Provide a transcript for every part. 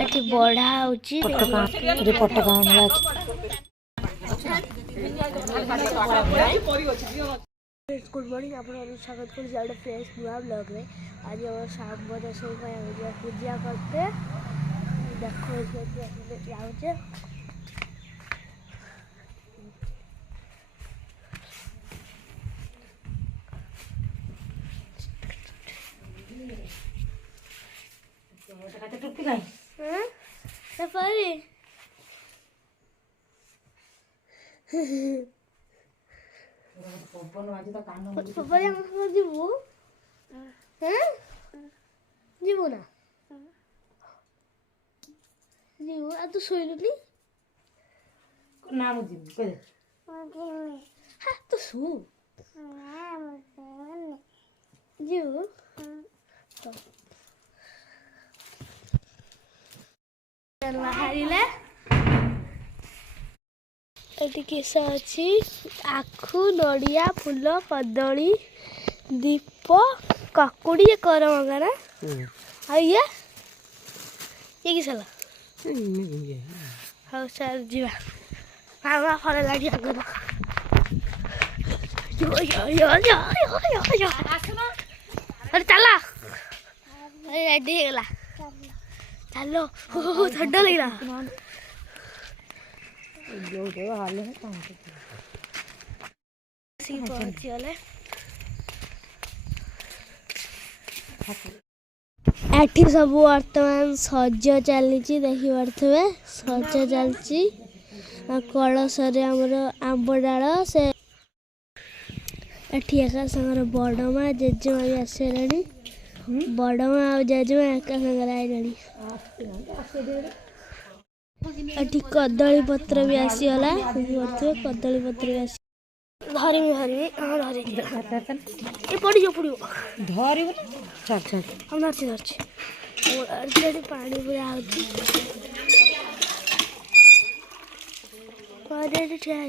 एठी बढ़ा होची पटका गुड मॉर्निंग आप स्वागत कर जाडे फ्रेश नुआ ब्लॉग रे आज हम शाम दशमी पूजा करते देखो जाऊे जीवु ना जीवु आ तू शोइलुनी ना मुझे कह हा तू सो जीवु बाहरिले एटी किस अच्छी आखु नड़िया फूल कदली दीप ककुड़ी कर मगाना ये किस हाँ सर जीवा मामा फल लगी आगर अरे चला अरे रेडी हो गला चलो ठंडा लग रहा एठी सब वर्तमान सज चली देखी पारे सज चलची कलश आमर आंब डाल से एठी एका संगर बड़मा जेजेमा भी आसलानी बड़मा आ जेजेमा एका संगर आईलानी एठी कदली पत्र भी आसीगला कदली पत्र भी आसी धरमी धरमी हाँ धरी ये पड़ी जो पड़ो धर चल चल हम धरची धरची पानी पूरा आउची पानी ठिया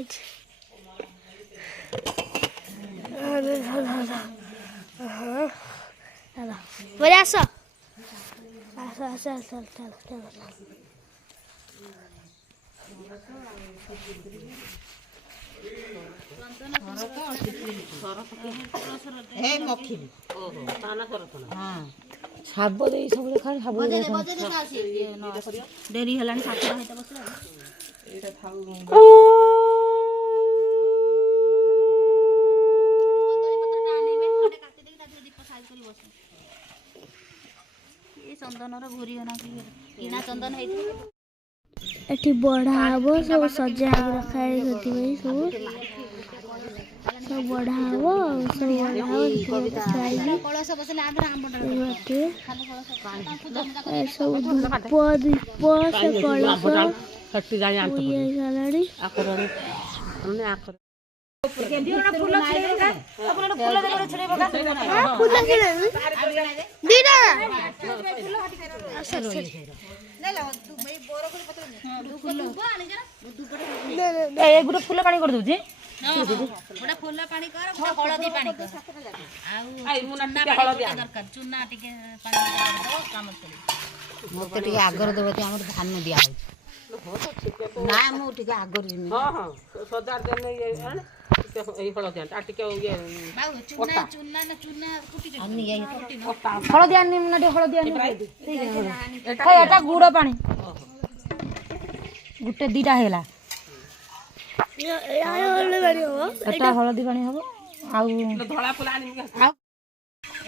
बोले आस चल चल चल चल साब दे सब खाली साब डेरी हलानी सातटा हेता बसला एटा थाउ कदली पत्रटा आनेबे खडे काटी देकी ताते दीप साइज करी बस ए चंदनर भूरी होना किना चंदन हेथि एठी बढ़ा हबो सब सजा रखा है खेती में सब बढ़ा हबो सब बढ़ा हबो खाइली कलश बसले आंध्र आंबडा ए सब धूप दीप से कलश फट्टी जाय आंत ये सालाड़ी आकर हमने आकर केंदियोना फूल छिड़ेगा अपन फूल देबे छिड़ेबा हां फूल छिड़े दीदा अच्छा ले ला तू भाई बोरो को पत्र नहीं फूल आनी जरा ए गुड फूल पानी कर दूजी गोटा फूल पानी कर गोटा हळदी पानी कर आई मुना टिके हळदी दरकार चुना टिके पानी दो काम चली मोते टिके आगर देबती हमर धान दिया ना मु टिके आगर हां हां सजार देने ये ए हळदी आ टिके ये बाऊ चुना चुना ना चुना कुटी अन्नी ये हळदी आनी मुना हळदी आनी एटा गुड़ पानी गुटे दीटा हेला या हळदी बाड़ी हो एटा हळदी पानी हबो आ धळा फूल आनी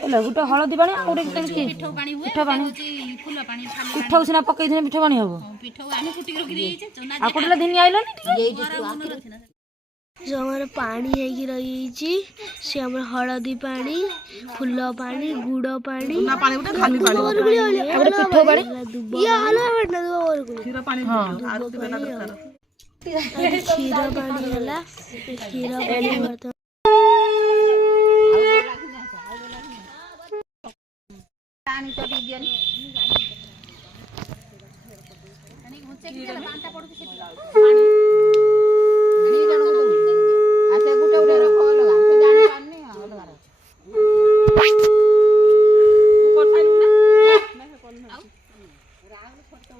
एला गुटे हळदी पानी आ गुटे पिठो पानी हुए पिठो पानी फूल पानी पिठो सिना पकई दिने पिठो पानी हबो पिठो आनी कुटी रखि देइछे चुना आ कुटला दिनी आइलानी जो हमारे पानी है रही सी हमर हळदी पानी फूल पानी गुड़ पानी ना पानी उठे खाली पानी अगर पिठो पानी ये आला बैठना दो और को खीरा पानी आरती बेला दरकार क्षीर पानी हला क्षीर पानी बर्तन पानी तो दियन अनि घुचे कि पांटा पडु कि पानी नहीं जानो आसे गुटे उडे रखो लगा से जाने पानी लगा तू कर पाइलु ना नहीं कर ना राहुल फोटो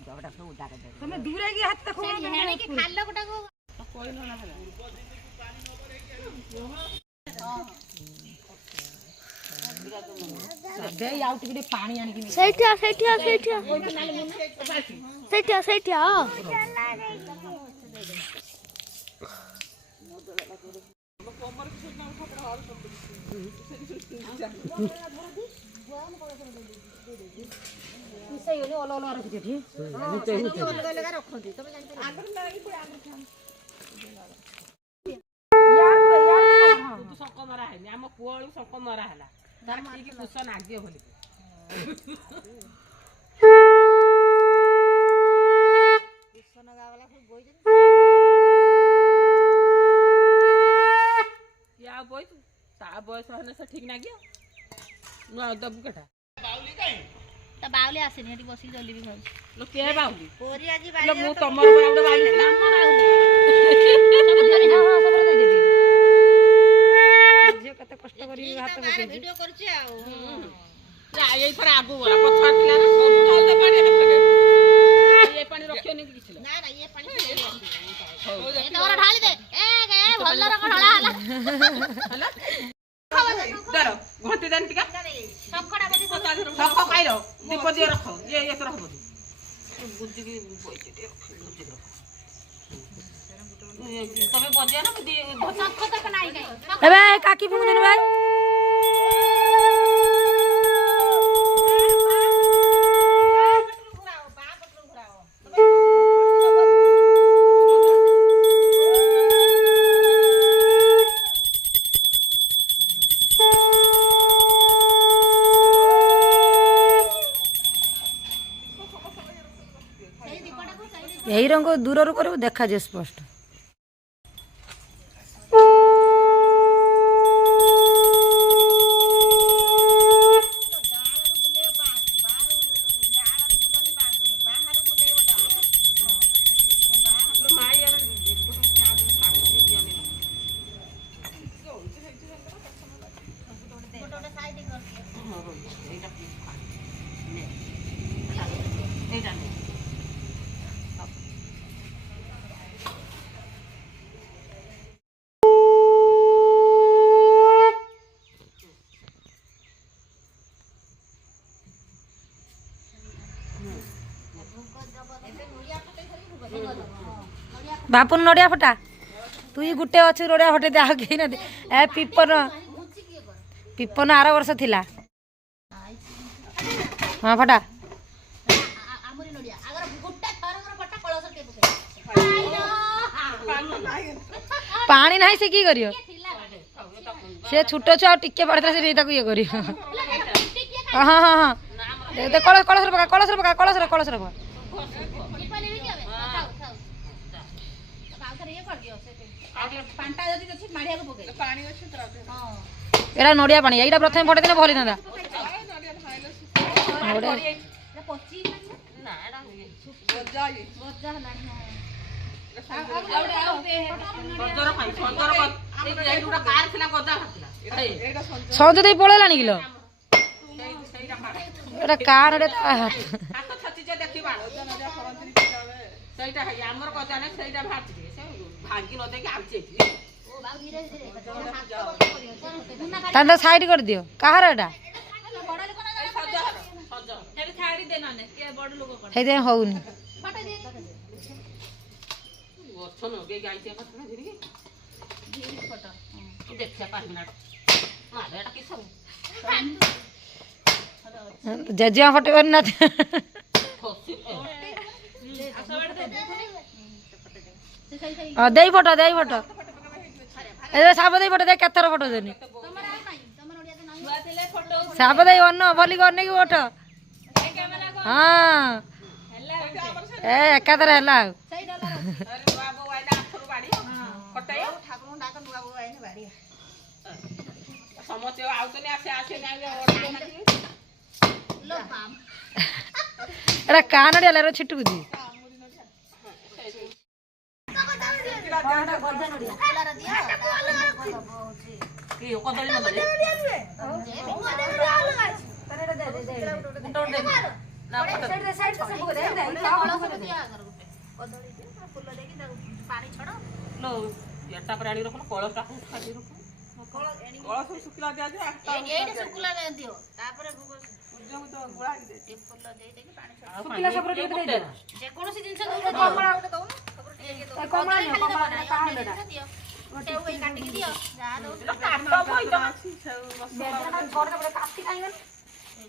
ଝଗଡ଼ା ସବୁ ଉଦାର ଦେବେ ତମେ ଦୂରେ କି ହାତ ଦେଖ ହେଣିକି ଖାଲ ଗୋଟାକୁ ଦେଇ ଆଉ ଟିକେ ପାଣି ଆଣିକି ସେଇଠିଆ ସେଇଠିଆ ସେଇଠିଆ ସେଇଠିଆ ସେଇଠିଆ ମିଶେଇଗଲେ ଅଲଗା ଅଲଗା ରଖିଛି ଏଠି ଅଲଗା ଅଲଗା ରଖନ୍ତି ତମେ ଶଙ୍କ ମରା ହେଇନି ଆମ ପୁଅ ବେଳକୁ ଶଙ୍କ ମରା ହେଲା ତାର ଠିକ କୁଶ ନାଗିବ ବୋଲି କିଏ ଆଉ ବଇଛୁ ତା ବୟସ ହେଲେ ସେ ଠିକ ନାଗିବ ନୂଆ ଦବୁ କେଟା ତା ବାଉଲି ଆସିନି ଏଠି ବସିକି ଜଲି ବି ଖାଉଛି ଲୋ କିଏ ବାଉଲି ପରି ଆଜି ଲୋ ମୁଁ ତମର ପରା ଗୋଟେ ବାଉଲି ଥିଲା ଝିଅ କେତେ କଷ୍ଟ କରିକି ଭାତ ପକେଇଛି ଭିଡିଓ କରୁଛି ଆଉ ଏଇଥର ଆଗୁ ଗଲା ପଛଆଡ ଥିଲା ନା ସବୁ ଢାଳିଲେ ପାଣି ରଖେ ଏ ପାଣି ରଖିବନି କିଛି ନା ନା ଇଏ ପାଣି ତମର ଢାଳି ଦେ ଭଲ ରକ ଢଳା ହେଲା ହେଲା ଦର ଘଣ୍ଟି ଦେନ ଟିକେ ଶଙ୍କଡା ବସି ରଖ ଖାଇର ଦୀପ দিয়ে ରଖ ଇଏ ଏତ ରଖ ବୁଝିକି ବଇଛି ଟିକେ ବୁଝିକି ରଖ ତମେ ବଜିଆ ନା ଶଙ୍କ ତକ ନାହିଁ କାଇଁ ଏବେ କାକି ଫୁଙ୍କୁଦେନି ଭାଇ ଏହି ରଙ୍ଗ ଦୂରରୁ କରିବୁ ଦେଖାଯିବ ସ୍ପଷ୍ଟ ବାପୁନ ନଡ଼ିଆ ଫଟା ତୁଇ ଗୁଟେ ଅଛୁ ନଡ଼ିଆ ଫଟେଇ ଦେ ଆଉ କେହି ନା ଏ ପିପନ ଆର ବର୍ଷ ଥିଲା ହଁ ଫଟା ଆମରି ନଡିଆ ଆଗର ଗୁଟା ଥରକର ପଟା କଳସ ଟେ ପକେଇ ପାଣି ନାହିଁ ସେ କି କରିବ ଥିଲା ସେ ଛୋଟ ଛୁଆ ଆଉ ଟିକେ ପଡ଼ିଥିଲା ସେ ତାକୁ ଇଏ କରିବ ହଁ ହଁ ହଁ ହଁ କଳସରେ ପକା କଳସରେ ପକା କଳସରେ କଳସରେ ପକା ଦୀପାଲି ବି କେବେ ଖାଉ ଖାଉ କାଉଥରେ ଇଏ କରିଦିଅ ସେ ପାଣ୍ଟା ଯଦି ଅଛି ମାଡ଼ିଆକୁ ପକେଇ ପାଣି ଅଛି ତ ହଁ ଏଇଟା ନଡ଼ିଆ ପାଣି ଏଇଟା ପ୍ରଥମେ ଫଟେଇ ଦେଲେ ଭଲ ହେଇଥାନ୍ତା ପଚି ନା ଏଟା ଗଜା ହେଲାଣି ଗଜର ପାଇଁ ସଞ୍ଜର ଏଇଠି ଗୋଟେ କାର ଥିଲା ଗଜା ଭାଥିଲା ସଞ୍ଜ ଦେଇ ପଳେଇଲାଣି କିଲୋ ଏଇଟା କାର ହାତ ଛତିଛ ଦେଖିବା ସେଇଟା ହେଇ ଆମର ଗଜା ନାହିଁ ସେଇଟା ଭାଜି ଟିକେ ସେ ଭାଙ୍ଗି ନ ଦେଇକି ଆଉଚି ତାହେଲେ ସାଇଡ କରିଦିଅ କାହାର ଏଟା ସେଇଥିପାଇଁ ହଉନି ଗଛ ନଗେଇ ଗାଇଛି କଥା ଦେଖିବା ପାରିବି ନା ଏଟା କି ସବୁ ଜେଜେମା ଫଟେଇବନି ନା ଦେଇ ଫଟୋ ଏବେ ସାପ ଦେଇ ଫଟୋ ଦେଇ କେତେଥର ଫଟୋ ଦେନି ସାପ ଦେଇ ଅନ୍ନ ଭଲିକି ଅନେଇକି ଫଟୋ ହଁ ଏ ଏକାଥରେ ହେଲା ଆଉ ସମସ୍ତେ ଆଉଛନ୍ତି ଏଟା କାହା ନଡ଼ିଆ ହେଲା ଛିଟୁକୁଛି ପାଣି ଛଡ लो ଏଟା ପରେ ଆଣି ରଖ କଳସଟା ଖାଲି ରଖ କଳସ ଶୁଖିଲା ଦିଆ ଦିଆ ଏଇଟା ଶୁକୁଲା ଦିଅ ତାପରେ ସୂର୍ଯ୍ୟକୁ ତ ଗୁଳା ହେଇକି ଦେ ଫୁଲ ଦେଇ ଦେଇକି ପାଣି ଛଡ ଶୁଖିଲା ସବୁରେ ଟିକେ ଦେଇଦିଅ ଯେକୌଣସି ଜିନିଷ ଦଉଛ କମଳା ଗୋଟେ ଦଉନ କମଳା ନିଅ କମଳା କାହାଣ୍ଡଟା ସେଉ ଏଇ କାଟିକି ଦିଅ ଯାହା ଦଉଛ କାଟ ଭଇତ ଅଛି ସେଉ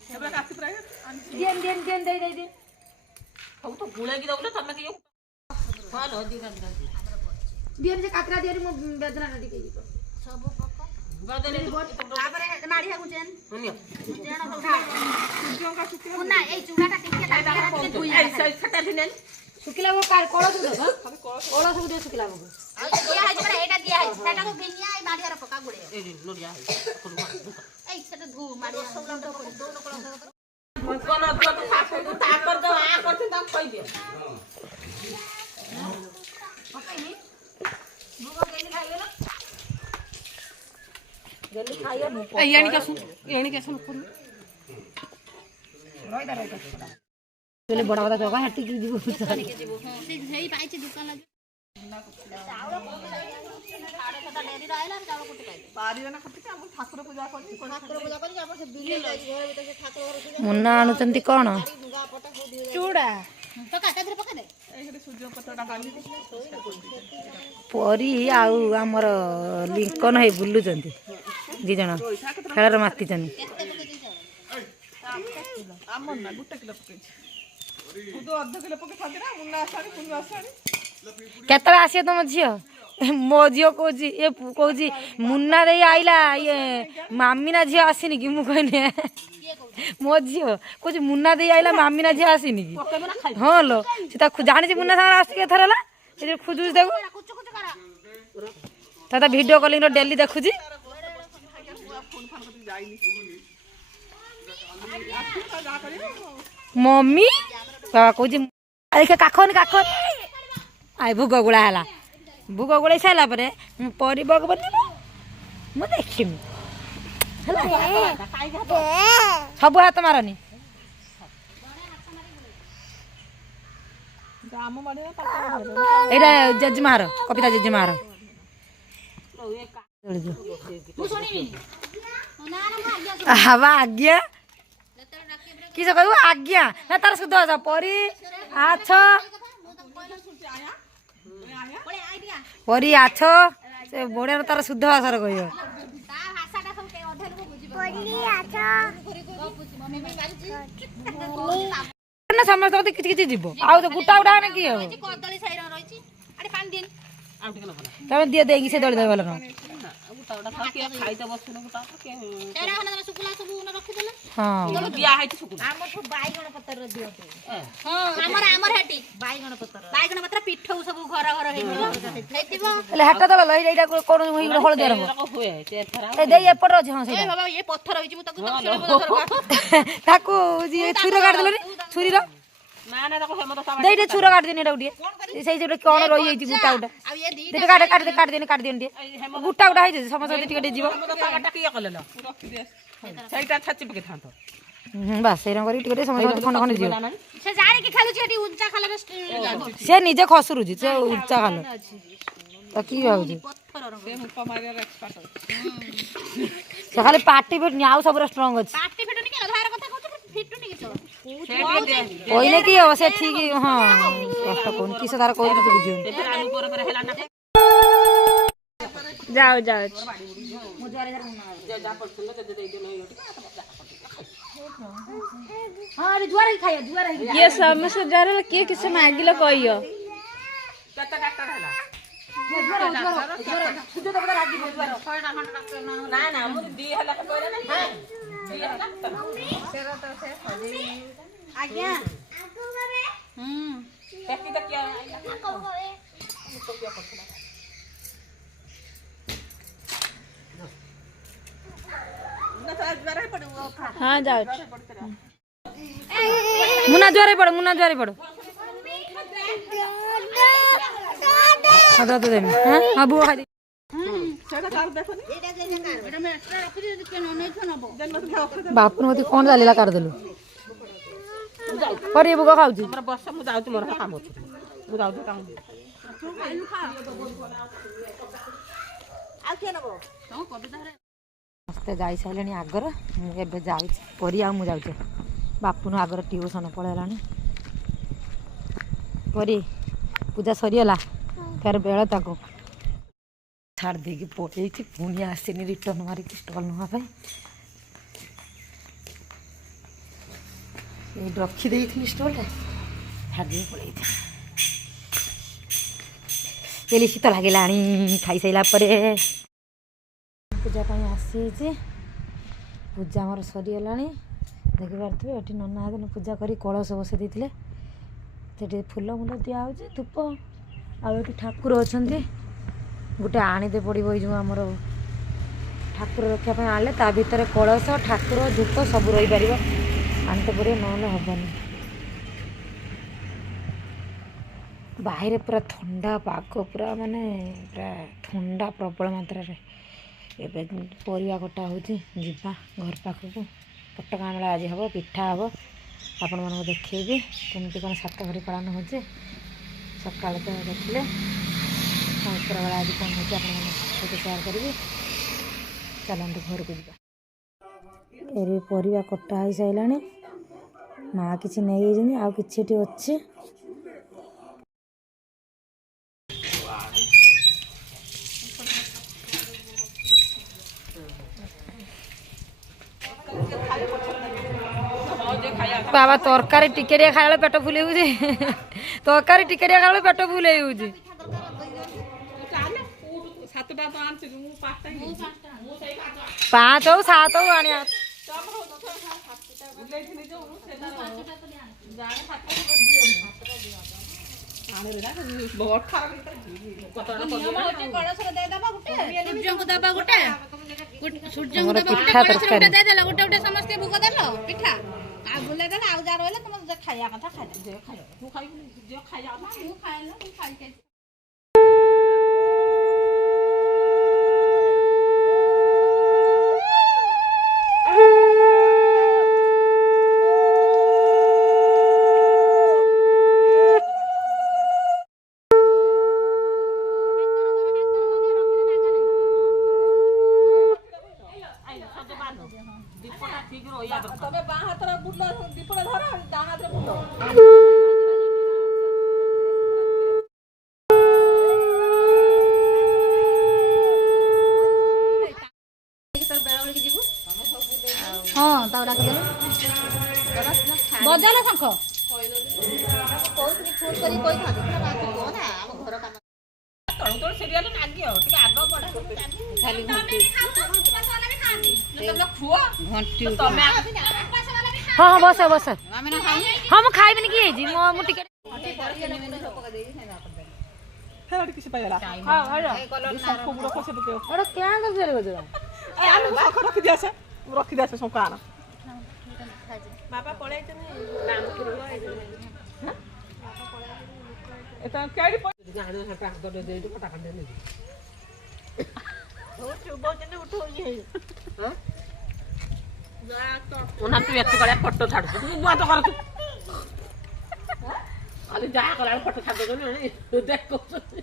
ଏବେ କାଟି ପ୍ରାୟ ସବୁ ତ ଗୁଳେଇକି ଦଉଲେ ତମେ କିଏ ଭଲ ଦି କାଟି ସବୁ ପକ ବଦଲେ ତାପରେ ନାଡିଆକୁ ଚେନ୍ ନିଅ ଚେନ୍ ସୂର୍ଯ୍ୟଙ୍କା ଶୁଖିଲା ନା ଏଇ ଚୁଡାଟା ଟିକେ ଛଟା ଦିନେ ଶୁଖିଲା କଳସକୁ ଦେବ କଳସକୁ ଦିଅ ଶୁଖିଲା ଭୋଗ ଆଉ ଦିଆ ହେଇଛି ମାନେ ଏଇଟା ଦିଆ ହେଇଛି ସେଟାକୁ ବିନିଆ ଏଇ ମାଡିଆର ପକା ଗୁଡେ এই নড়িয়া হই ଏଇ ସେଟା ଧୁ ମାଡିଆ ଦଉନ କଳସ কোন তো শাসু তা কর দাও আ করতে দাও কই দিও বড় কথা জগা হাঁটি কি দিব ହେଇ ପାଇଛି ଦୋକାନ ଚାଉଳ ସାଢେ ଛଅଟା ଡେରି ରହିଲା ଚାଉଳ କୁଟି ପାଇଛି ବାରିରେ ନା କଟି ଆମ ଠାକୁର ପୂଜା କରି ଠାକୁର ପୂଜା କରିକି ଆମର ସେ ବିଲି ଯାଇଛି ଘର ଭିତରେ ସେ ଠାକୁର ଘର ପୂଜା ମୁନା ଆଣୁଛନ୍ତି କଣ ଲୁଗା ପଟା ସବୁ ଧୋଇ ଚୁଡା ତ କାଟା ଧରେ ପକେଇ ଦେ এইখানে সূর্য পত্রটা বাঁধি ପରି ଆଉ ଆମର ଲିଙ୍କନ ହେଇ ବୁଲୁଛନ୍ତି ଦି ଜଣ ଖେଳରେ ମାତିଛନ୍ତି କେତେ ପକେଇ ଦେଇଛ আমার না গোটা কিলো পকেছি শুধু অর্ধ কিলো পকে থাকি না মুন্না আসানি পুনু আসানি କେତେବେଳେ ଆସିବ ତମ ଝିଅ ମୋ ଝିଅ କହୁଛି ଏ କହୁଛି ମୁନା ଦେଇ ଆଇଲା ଇଏ ମାମିନା ଝିଅ ଆସିନି କି ମୁଁ କହିଲି ମୋ ଝିଅ କହୁଛି ମୁନା ଦେଇ ଆଇଲା ମାମିନା ଝିଅ ଆସିନି କି ହଁ ଲୋ ସେ ତାକୁ ଜାଣିଛି ମୁନା ସାଙ୍ଗରେ ଆସିକି ଏଥର ହେଲା ସେ ଯୋଉ ଖୋଜୁଛି ତାକୁ କୁଚୁ କୁଚୁ କର ତା ଭିଡ଼ିଓ କଲିଂର ଡେଲି ଦେଖୁଛି ମମି ବାବା କହୁଛି ଦେଖେ କାଖନି କାଖନି ଆଇ ଭୋଗ ଗୁଳା ହେଲା ଭୋଗ ଗୋଳେଇ ସାରିଲା ପରେ ମୁଁ ପରିବାକୁ ବନେଇବ ମୁଁ ଦେଖିବି ହେଲା ସବୁ ହାତ ମାରନି ଏଇଟା ଜେଜେମାର କବିତା ଜେଜେମାର ମୁଁ ଶୁଣିବି ନା ନା ମୁଁ ଆଜ୍ଞା ହବା ଆଜ୍ଞା କିସ କହିବୁ ଆଜ୍ଞା ନା ତାର ସୁଧ ଆସ ପରି ଆଛ ପଳେ ଆଇଡିଆ ପରି ଆଛ ସେ ବଢିଆ ତାର ଶୁଦ୍ଧ ଭାଷାରେ କହିବ ତା ଭାଷାଟା ସବୁ କେ ଅଧା ଲୋକ ବୁଝିବ ମମି ବି ମାରିଛି ନା ସମସ୍ତଙ୍କ କିଛି କିଛି ଯିବ ଆଉ ତ ଗୋଟା ଗୋଟା ନା କିଏ ହବ କଦଳୀ ସାଇର ରହିଛି ଆଡେ ପାଣି ଦିନ ଆଉ ଟିକେ ନବ ନା ତମେ ଦିଅ ଦେଇକି ସେ ଦଳି ଦେବ ଭଲ ନୁହଁ ଗୋଟା ଗୋଟା କିଏ ଖାଇତେ ବସୁନ ଗୋଟା କିଏ ଏରା ହନ ତମେ ଶୁକୁଲା ସବୁ ରଖିଦେଲ ହଁ ଦିଆ ହେଇଛି ଶୁକୁଲା ଆମର ସବୁ ବାଇଗଣ ପତ୍ର ଦିଅନ୍ତି ହଁ ଆମର ହେଟି ବାଇଗଣ ପତ୍ର ପିଠଉ ସବୁ ଘର ଘର ହେଇଥିବ ହେଲେ ହାଟ ଦଳ ଏଇଟା କଣ ହଳଦିଆ ରଙ୍ଗ ଏରକ ହୁଏ ଏଥର ଏ ଦେଇ ଏପଟ ଅଛି ହଁ ଏ ସେଇଟା ବାବା ଏ ପଥର ହେଇଛି ମୁଁ ତାକୁ ତାକୁ ଛୁରୀ କାଟିଦେଲନି ଛୁରୀର ନା ନା ତାକୁ ହେମତ ଦେଇ ଟିକେ ଛୁର କାଟିଦେନି ଏଟାକୁ ଟିକେ ସେଇ ଯୋଉଟା କଣ ରହିଯାଇଛି ଗୁଟା ଗୁଟା ଆଉ ଏ ଦି ଟିକେ କାଟିଦେନି ଟିକେ ଗୁଟା ଗୁଟା ହେଇଯାଇଛି ସମସ୍ତେ ଟିକେ ଟିକେ ଯିବ ହେମତ ସାବାଟା କିଏ କଲେ ଲ ରଖି ଦେ ସେଇଟା ଛାଚି ପକେ ଥାନ୍ତ ବାସ୍ ସେଇ ରଙ୍ଗ ଟିକେ ଟିକେ ସମସ୍ତେ ଖଣ୍ଡ ଖଣ୍ଡ ଯିବ ସେ ଜାଣିକି ଖେଳୁଛି ଏଠି ଉଞ୍ଚା ଖାଲରେ ସେ ନିଜେ ଖସୁରୁଛି ସେ ଉଚ୍ଚା ଖାଲ ତ କି ଭାବୁଛି ପଥର ରଙ୍ଗ ସେ ମୁକ ମାରିବାର ଏକ୍ସପର୍ଟ ସେ ଖାଲି ପାଟି ଫିଟୁନି ଆଉ ସବୁର ଷ୍ଟ୍ରଙ୍ଗ ଅଛି ପାଟି ଫିଟୁନି କି ଅଧାର କଥା କହୁଛୁ ଫିଟୁନି କି କହିଲେ କି ହବ ସେ ଠିକ ହଁ କଷ୍ଟ କହୁନି କିସ ତାର କହିଲେ କିଛି ବୁଝିବନି ଯାଉ ଯାଉ କିଏ ସମସ୍ତେ ଯାହାର କିଏ କିଛି ମାଗିଲେ କହିବ କେତେ ଡାକ୍ତର ହେଲା ନା ନା ମୁଁ ଦି ହେଲା କହିଲେ ନା ଦି ହେଲା ଆଜ୍ଞା ଦେଖି ଦେଖି ହଁ ଯାଉଛି ମୁନା ଜୁଆରେ ପଡ ହଁ ତ ଦେମି ହଁ ବୁଅ ଖାଇ ବାପୁର ମତେ କଣ ଚାଲିଲା କାଟିଦେଲୁ ପରି ବୁଗ ଖାଉଛି ତମର ବସ ମୁଁ ଯାଉଛି ମୋର କାମ ଅଛି ମୁଁ ଯାଉଛି କାମ ସମସ୍ତେ ଯାଇସାରିଲେଣି ଆଗର ମୁଁ ଏବେ ଯାଉଛି ପରି ଆଉ ମୁଁ ଯାଉଛି ବାପୁନୁ ଆଗର ଟିଉସନ ପଳେଇଲାଣି ପରି ପୂଜା ସରିଗଲା ଫେର ବେଳ ତାକୁ ଛାଡ଼ି ଦେଇକି ପଳେଇଛି ପୁଣି ଆସିନି ରିଟର୍ନ ମାରିକି ଷ୍ଟଲ୍ ନେବା ପାଇଁ ଏଇଠି ରଖିଦେଇଥିଲି ଷ୍ଟଲ୍ଟା ଛାଡ଼ି ଦେଇକି ପଳେଇଛି ବେଲି ଶୀତ ଲାଗିଲାଣି ଖାଇସାରିଲା ପରେ ପୂଜା ପାଇଁ ଆସିଛି ପୂଜା ଆମର ସରିଗଲାଣି ଦେଖିପାରୁଥିବେ ଏଠି ନନା ହେଦିନ ପୂଜା କରି କଳସ ବସାଇ ଦେଇଥିଲେ ସେଠି ଫୁଲ ମୁଲ ଦିଆହେଉଛି ଧୂପ ଆଉ ଏଠି ଠାକୁର ଅଛନ୍ତି ଗୋଟେ ଆଣିତେ ପଡ଼ିବ ଏଇ ଯେଉଁ ଆମର ଠାକୁର ରଖିବା ପାଇଁ ଆଣିଲେ ତା ଭିତରେ କଳସ ଠାକୁର ଧୂପ ସବୁ ରହିପାରିବ ଆଣିତେ ପଡ଼ିବ ନହେଲେ ହେବନି ବାହାରେ ପୁରା ଥଣ୍ଡା ପାଗ ପୁରା ମାନେ ପୁରା ଥଣ୍ଡା ପ୍ରବଳ ମାତ୍ରାରେ ଏବେ ପରିବା କଟା ହେଉଛି ଯିବା ଘର ପାଖକୁ ପଟକା ମେଳା ଆଜି ହେବ ପିଠା ହେବ ଆପଣମାନଙ୍କୁ ଦେଖେଇବି କେମିତି କ'ଣ ସାତଘଡ଼ି ପାଳନ ହେଉଛି ସକାଳେ ତ ଦେଖିଲେ ଉପରବେଳା ଆଜି କ'ଣ ହେଉଛି ଆପଣମାନଙ୍କ ସହିତ ସେୟାର କରିବି ଚାଲନ୍ତୁ ଘରକୁ ଯିବା ଏବେ ପରିବା କଟା ହେଇସାରିଲାଣି ମା କିଛି ନେଇଯାଇଛନ୍ତି ଆଉ କିଛି ଏଠି ଅଛି ବାବା ତରକାରୀ ଟିକେ ଟିକେ ଖାଇଲା ବେଳେ ପେଟ ଫୁଲେଇ ହେଉଛି ତରକାରୀ ଟିକେ ଟିକେ ଖାଇଲା ବେଳେ ପେଟ ଫୁଲେଇ ହେଉଛି ପାଞ୍ଚ ହଉ ସାତ ହଉ ଆଣିବା ପିଠା ତରକାରୀ ଗୋଟେ ସମସ୍ତେ ଭୋଗ ଦେଲ ପିଠା ଆଉ ବୁଲେଇ ଦେଲେ ଆଉ ଯାହା ରହିଲା ତମେ ଖାଇବା କଥା ଖାଇଦେବ ମୁଁ ଖାଇଲା ମୁଁ ଖାଇକି ତମେ ବାଁ ହାତରେ ବୁଲ ଦୀପଟା ଧର ଡାହାଣ ହାତରେ ବୁଲ ହଁ ତାକୁ ଡାକିଦେଲୁ ବଜାଲ ଶଙ୍ଖ କହୁଥିଲି ଫୋନ୍ କରି କହିଥାନ୍ତି ଆମ ଘର କାମ ତଳୁ ତଳୁ ସିରିଏଲ ନାଗି ଆଉ ଟିକେ ଆଗ ବଢା ଖାଲି ତମେ ହଁ ହଁ ବସ ବସ ହଁ ମୁଁ ଖାଇବିନି କି ହେଇଛି ମୁଁ ଟିକେ କିଛି ପାଇଗଲା ରଖିଦି ଆସ ଶଙ୍ଖ ଆଣ ବାପା ତୁ ଏତେ କଳିଆ ଫଟୋ ଛାଡୁଛୁ ତୁ ବୁଆ ତ କରୁଛୁ ଖାଲି ଯାହା କଲା ଫଟୋ ଛାଡି ଦଉଛନ୍ତି ଦେଖୁଛନ୍ତି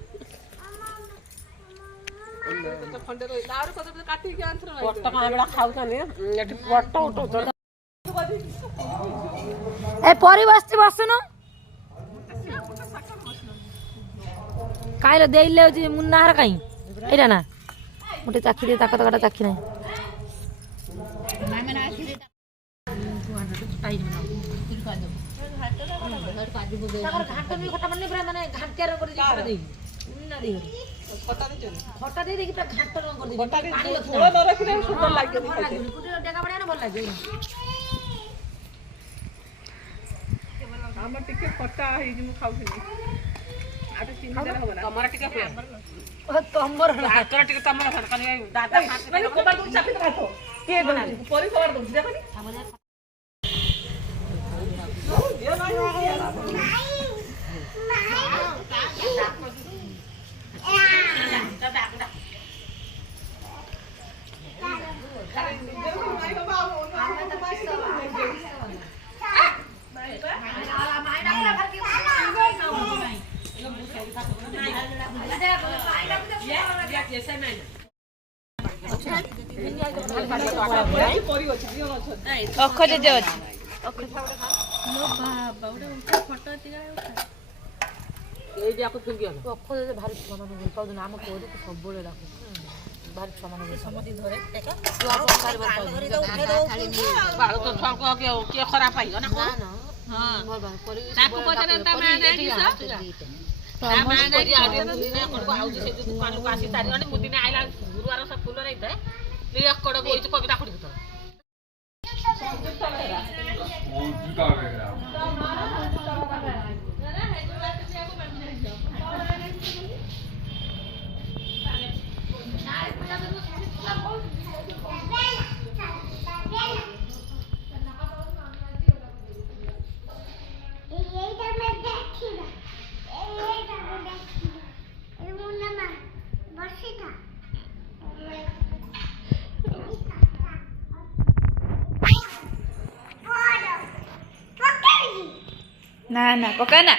ଖାଉଛନ୍ତି ଏଠି ଫଟୋ ଉଠଉଛନ୍ତି ଏ ପରି ବସିଛି ବସୁନୁ କାଇଁଲ ଦେଇଲେ ହଉଛି ମୁନା ହାର କାଇଁ ଏଇଟା ନା ମୁଁ ଟିକେ ଚାଖି ଦେଇ ତାକ ତକଟା ଚାଖି ନାହିଁ ଖଟା ଦେଇ ଦେଇକି ପୁରା ଘାଣ୍ଟ ଆମର ଟିକେ ଖଟା ହେଇଛି ମୁଁ ଖାଉଥିଲି ତମର ଟିକେ ତମର ଟିକେ ତମର ଦାଦା କିଏ ପରି ଖବର ଦଉଛି ଦେଖନି ଅଖ ଜେଜେ ଅଛି ଅଖ ଜେଜେ ଭାରି ଛୁଆମାନେ ଭଲ ପାଉଛନ୍ତି ଆମ ପୁଅକୁ ସବୁବେଳେ ଡାକୁ ଭାରି ଛୁଆମାନେ ବାଳ ତ ଛୁଆଙ୍କୁ କିଏ ଖରାପ ପାଇବ ନା କଣ? ତାକୁ ପଚାରେ ତା ମା ଯାଇକି ତା ମା ଯାଇକି ଆଉଛି ସେ ଦୋକାନକୁ ଆସି ସାରିବଣି ମୁଁ ଦିନେ ଆଇଲା ଗୁରୁବାର ସବୁ ଫୁଲ ନେଇଥାଏ ଏକଡ଼ ବଇଛୁ କବିତା ଖୁଡ଼ି ଭିତରେ ନା ନା ପକା ନା